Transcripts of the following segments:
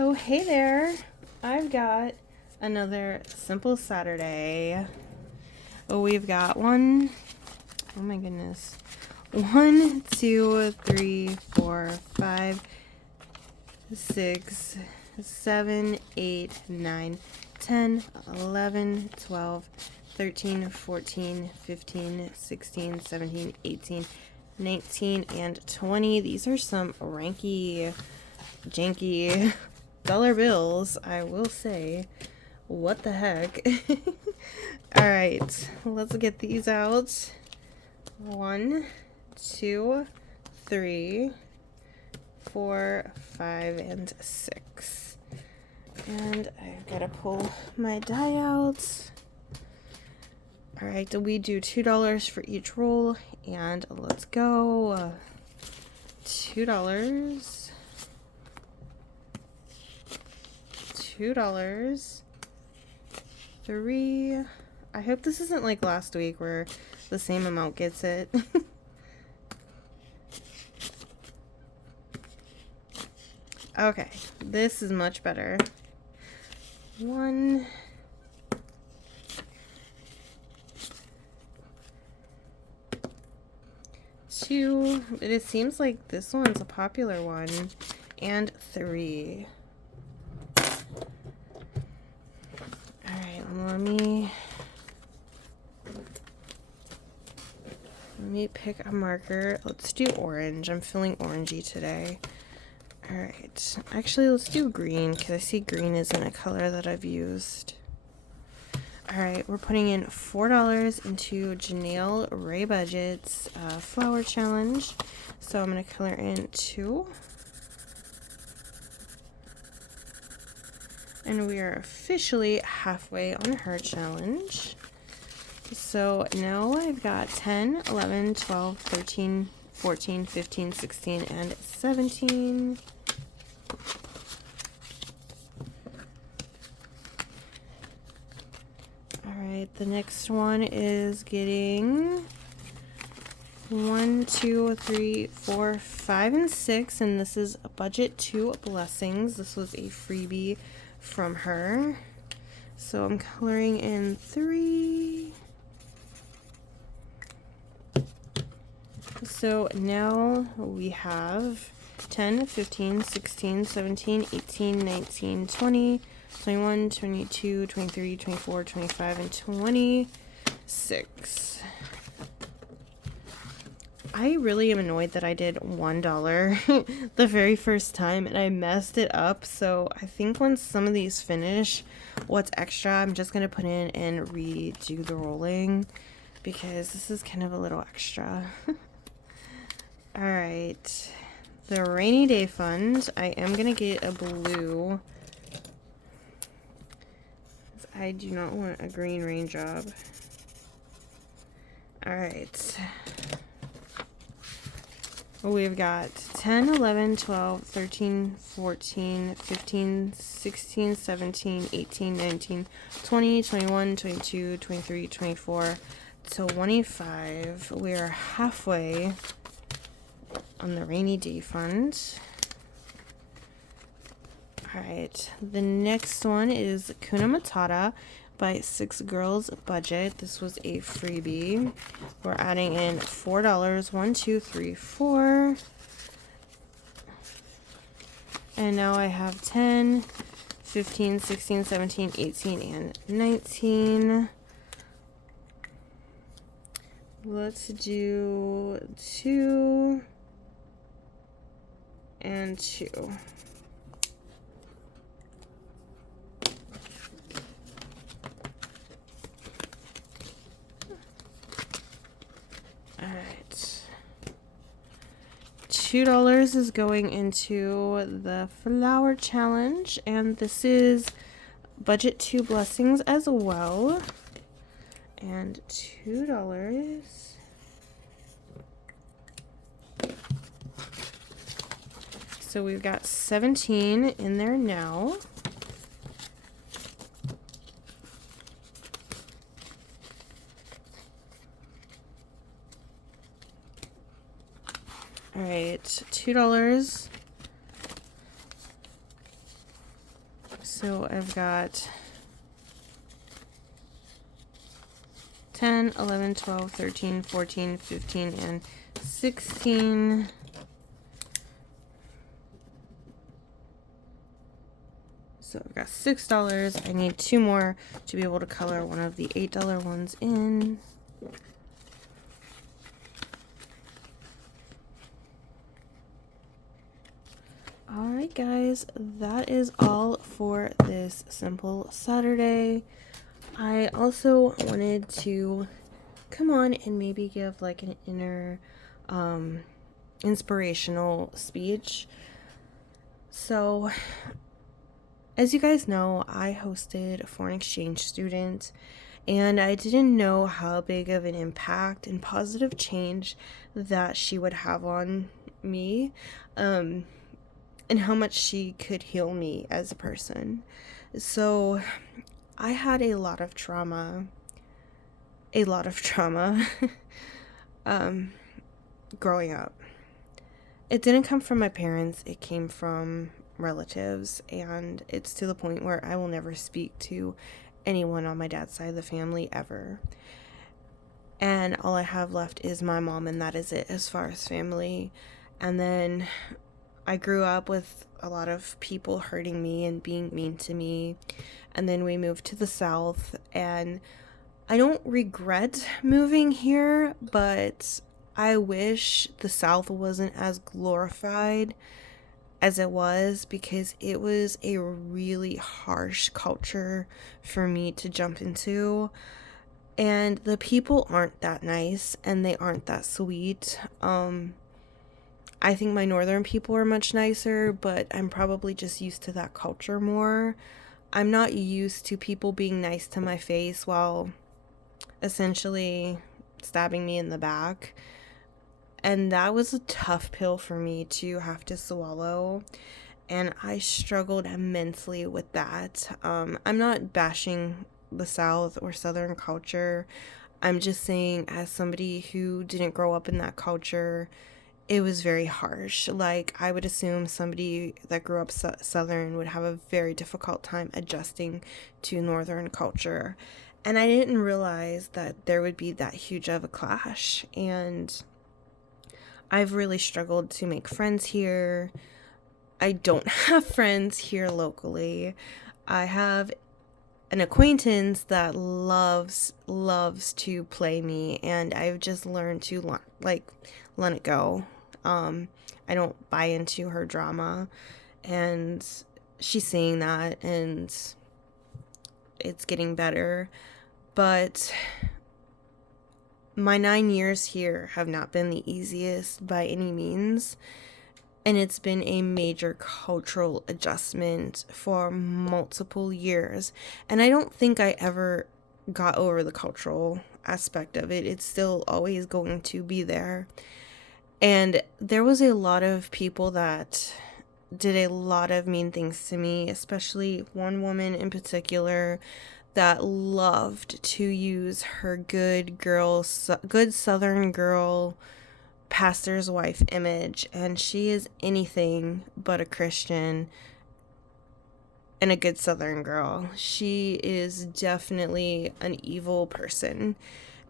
Oh, hey there. I've got another simple Saturday. Oh, we've got one. Oh my goodness. 1, 2, 3, 4, 5, 6, 7, 8, 9, 10, 11, 12, 13, 14, 15, 16, 17, 18, 19, and 20. These are some ranky, janky dollar bills, I will say. What the heck? Alright, let's get these out. 1, 2, 3, 4, 5, and 6. And I've got to pull my die out. Alright, we do $2 for each roll, and let's go. $2. $2. 3. I hope this isn't like last week where the same amount gets it. Okay, this is much better. 1. 2. It seems like this one's a popular one. And 3. Alright, let me pick a marker. Let's do orange. I'm feeling orangey today. Alright, actually let's do green because I see green isn't a color that I've used. Alright, we're putting in $4 into Janelle Ray Budget's flower challenge. So I'm going to color in 2. And we are officially halfway on her challenge. So now I've got 10, 11, 12, 13, 14, 15, 16, and 17. Alright, the next one is getting 1, 2, 3, 4, 5, and 6. And this is Budget 2 Blessings. This was a freebie from her. So I'm coloring in 3. So now we have 10, 15, 16, 17, 18, 19, 20, 21, 22, 23, 24, 25, and 26. I really am annoyed that I did $1 the very first time and I messed it up. So I think once some of these finish, what's extra, I'm just going to put in and redo the rolling because this is kind of a little extra. Alright, the rainy day fund, I am going to get a blue. I do not want a green raindrop. Alright. We've got 10, 11, 12, 13, 14, 15, 16, 17, 18, 19, 20, 21, 22, 23, 24, 25. We are halfway on the rainy day fund. Alright, the next one is Kuna Matata by 6 Girls Budget. This was a freebie. We're adding in $4. 1, 2, 3, 4. And now I have 10, 15, 16, 17, 18, and 19. Let's do 2 and 2. Alright. $2 is going into the flower challenge, and this is Budget 2 Blessings as well. And $2. So we've got 17 in there now. All right, $2. So I've got 10, 11, 12, 13, 14, 15, and 16. So I've got $6. I need 2 more to be able to color one of the $8 ones in. Alright guys, that is all for this simple Saturday. I also wanted to come on and maybe give like an inner inspirational speech. So as you guys know, I hosted a foreign exchange student, and I didn't know how big of an impact and positive change that she would have on me, and how much she could heal me as a person. So I had a lot of trauma growing up. It didn't come from my parents, it came from relatives, and it's to the point where I will never speak to anyone on my dad's side of the family ever. And all I have left is my mom, and that is it as far as family. And then I grew up with a lot of people hurting me and being mean to me. And then we moved to the South, and I don't regret moving here, but I wish the South wasn't as glorified as it was, because it was a really harsh culture for me to jump into, and the people aren't that nice and they aren't that sweet. I think my northern people are much nicer, but I'm probably just used to that culture more. I'm not used to people being nice to my face while essentially stabbing me in the back. And that was a tough pill for me to have to swallow, and I struggled immensely with that. I'm not bashing the South or Southern culture. I'm just saying, as somebody who didn't grow up in that culture, it was very harsh. Like, I would assume somebody that grew up Southern would have a very difficult time adjusting to Northern culture. And I didn't realize that there would be that huge of a clash. And I've really struggled to make friends here. I don't have friends here locally. I have an acquaintance that loves to play me, and I've just learned to let it go. I don't buy into her drama, and she's seeing that, and it's getting better. But my 9 years here have not been the easiest by any means, and it's been a major cultural adjustment for multiple years, and I don't think I ever got over the cultural aspect of it. It's still always going to be there, and there was a lot of people that did a lot of mean things to me, especially one woman in particular that loved to use her good Southern girl pastor's wife image, and she is anything but a Christian and a good Southern girl. She is definitely an evil person,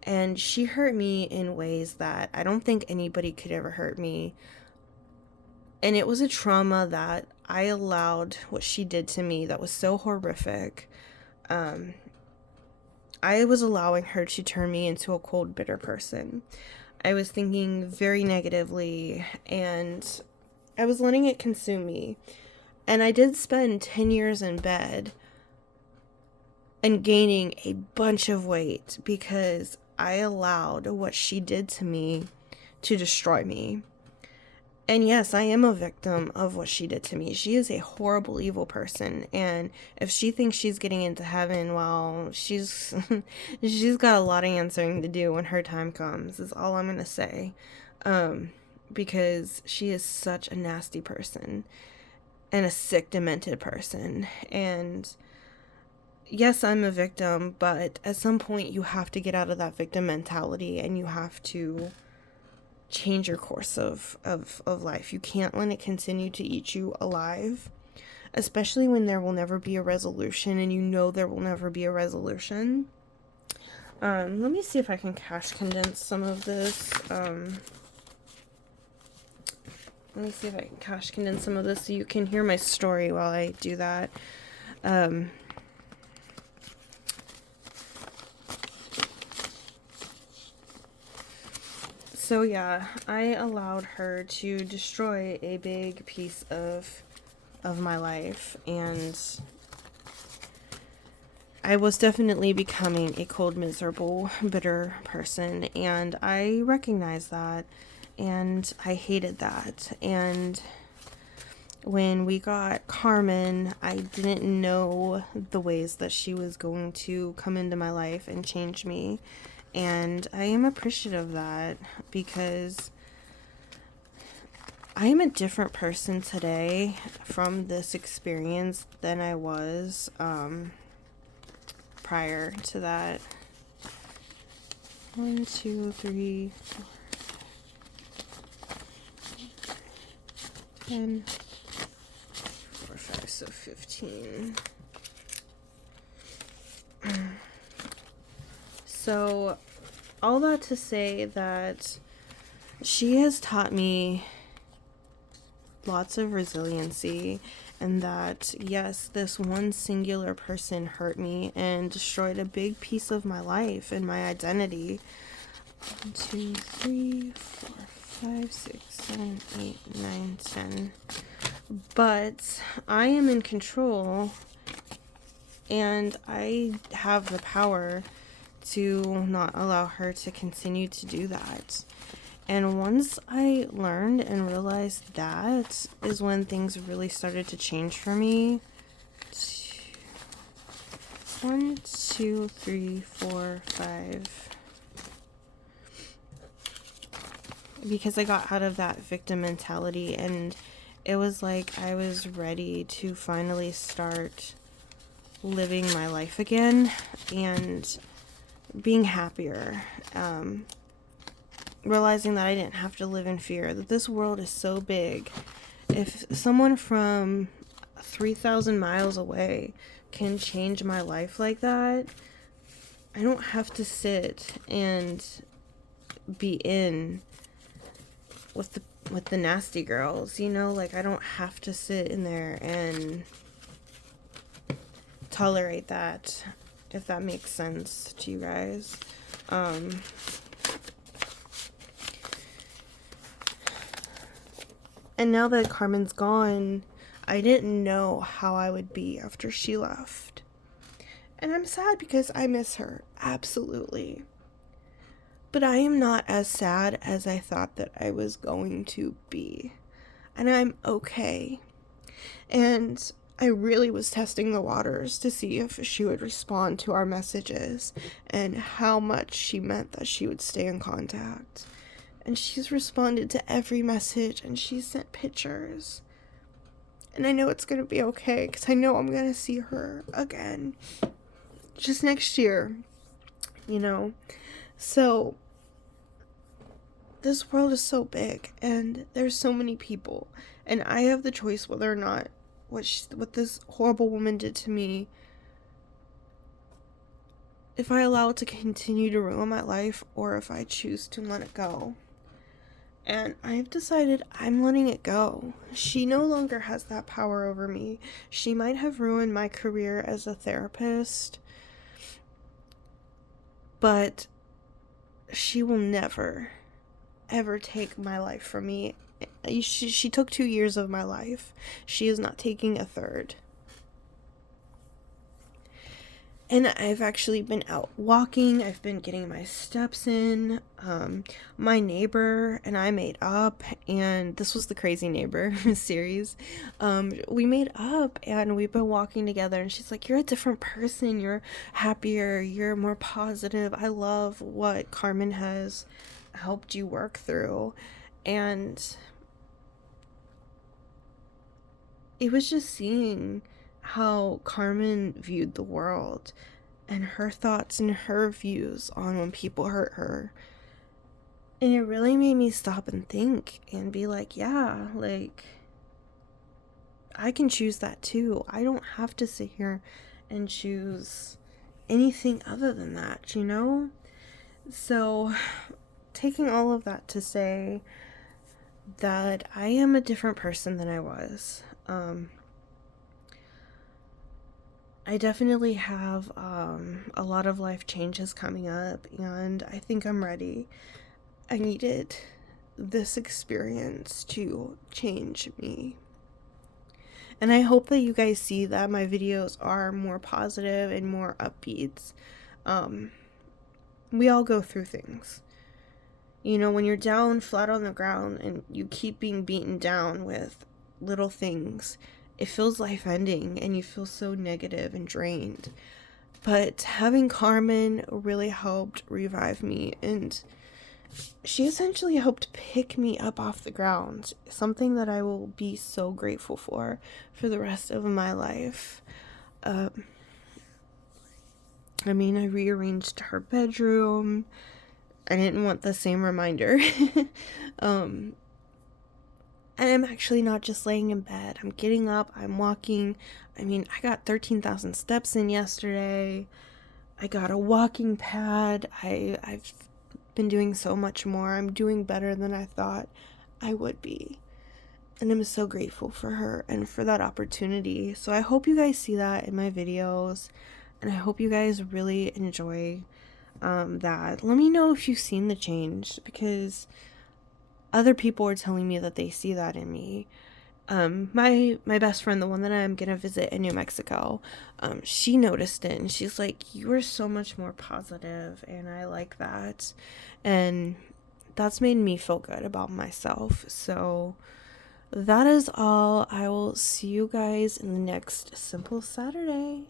and she hurt me in ways that I don't think anybody could ever hurt me. And it was a trauma that I allowed what she did to me that was so horrific. I was allowing her to turn me into a cold, bitter person. I was thinking very negatively, and I was letting it consume me. And I did spend 10 years in bed and gaining a bunch of weight because I allowed what she did to me to destroy me. And yes, I am a victim of what she did to me. She is a horrible, evil person. And if she thinks she's getting into heaven, well, she's got a lot of answering to do when her time comes, is all I'm going to say. Because she is such a nasty person and a sick, demented person. And yes, I'm a victim, but at some point you have to get out of that victim mentality, and you have to change your course of life. You can't let it continue to eat you alive. especially when there will never be a resolution and you know there will never be a resolution. Let me see if I can cash condense some of this. Let me see if I can cash condense some of this so you can hear my story while I do that. So yeah, I allowed her to destroy a big piece of my life, and I was definitely becoming a cold, miserable, bitter person, and I recognized that, and I hated that. And when we got Carmen, I didn't know the ways that she was going to come into my life and change me. And I am appreciative of that, because I am a different person today from this experience than I was prior to that. 1, 2, 3, 4, 10, 4, 5, so 15. So, all that to say that she has taught me lots of resiliency, and that yes, this one singular person hurt me and destroyed a big piece of my life and my identity. 1, 2, 3, 4, 5, 6, 7, 8, 9, 10. But I am in control, and I have the power to not allow her to continue to do that. And once I learned and realized that is when things really started to change for me. 1, 2, 3, 4, 5. Because I got out of that victim mentality, and it was like I was ready to finally start living my life again and being happier. Realizing that I didn't have to live in fear, that this world is so big. If someone from 3,000 miles away can change my life like that, I don't have to sit and be in with the nasty girls, you know? Like, I don't have to sit in there and tolerate that, if that makes sense to you guys. And now that Carmen's gone, I didn't know how I would be after she left. And I'm sad because I miss her, absolutely. But I am not as sad as I thought that I was going to be. And I'm okay. And I really was testing the waters to see if she would respond to our messages and how much she meant that she would stay in contact. And she's responded to every message, and she's sent pictures. And I know it's going to be okay, because I know I'm going to see her again. Just next year, you know. So, this world is so big, and there's so many people. And I have the choice whether or not what this horrible woman did to me, if I allow it to continue to ruin my life, or if I choose to let it go. And I've decided I'm letting it go. She no longer has that power over me. She might have ruined my career as a therapist, but she will never, ever take my life from me. She took 2 years of my life. She is not taking a third. And I've actually been out walking. I've been getting my steps in. My neighbor and I made up, and this was the Crazy Neighbor series. We made up, and we've been walking together, and she's like, "You're a different person. You're happier. You're more positive. I love what Carmen has helped you work through." And it was just seeing how Carmen viewed the world and her thoughts and her views on when people hurt her. And it really made me stop and think and be like, yeah, like, I can choose that too. I don't have to sit here and choose anything other than that, you know? So, taking all of that to say that I am a different person than I was. I definitely have a lot of life changes coming up, and I think I'm ready. I needed this experience to change me. And I hope that you guys see that my videos are more positive and more upbeat. We all go through things. You know, when you're down flat on the ground and you keep being beaten down with little things, it feels life ending and you feel so negative and drained. But having Carmen really helped revive me, and she essentially helped pick me up off the ground, something that I will be so grateful for the rest of my life. I rearranged her bedroom. I didn't want the same reminder. And I'm actually not just laying in bed. I'm getting up, I'm walking. I got 13,000 steps in yesterday. I got a walking pad. I've been doing so much more. I'm doing better than I thought I would be. And I'm so grateful for her and for that opportunity. So I hope you guys see that in my videos. And I hope you guys really enjoy that. Let me know if you've seen the change, because other people are telling me that they see that in me. My best friend, the one that I'm gonna visit in New Mexico, she noticed it and she's like, you are so much more positive, and I like that. And that's made me feel good about myself. So that is all. I will see you guys in the next Simple Saturday.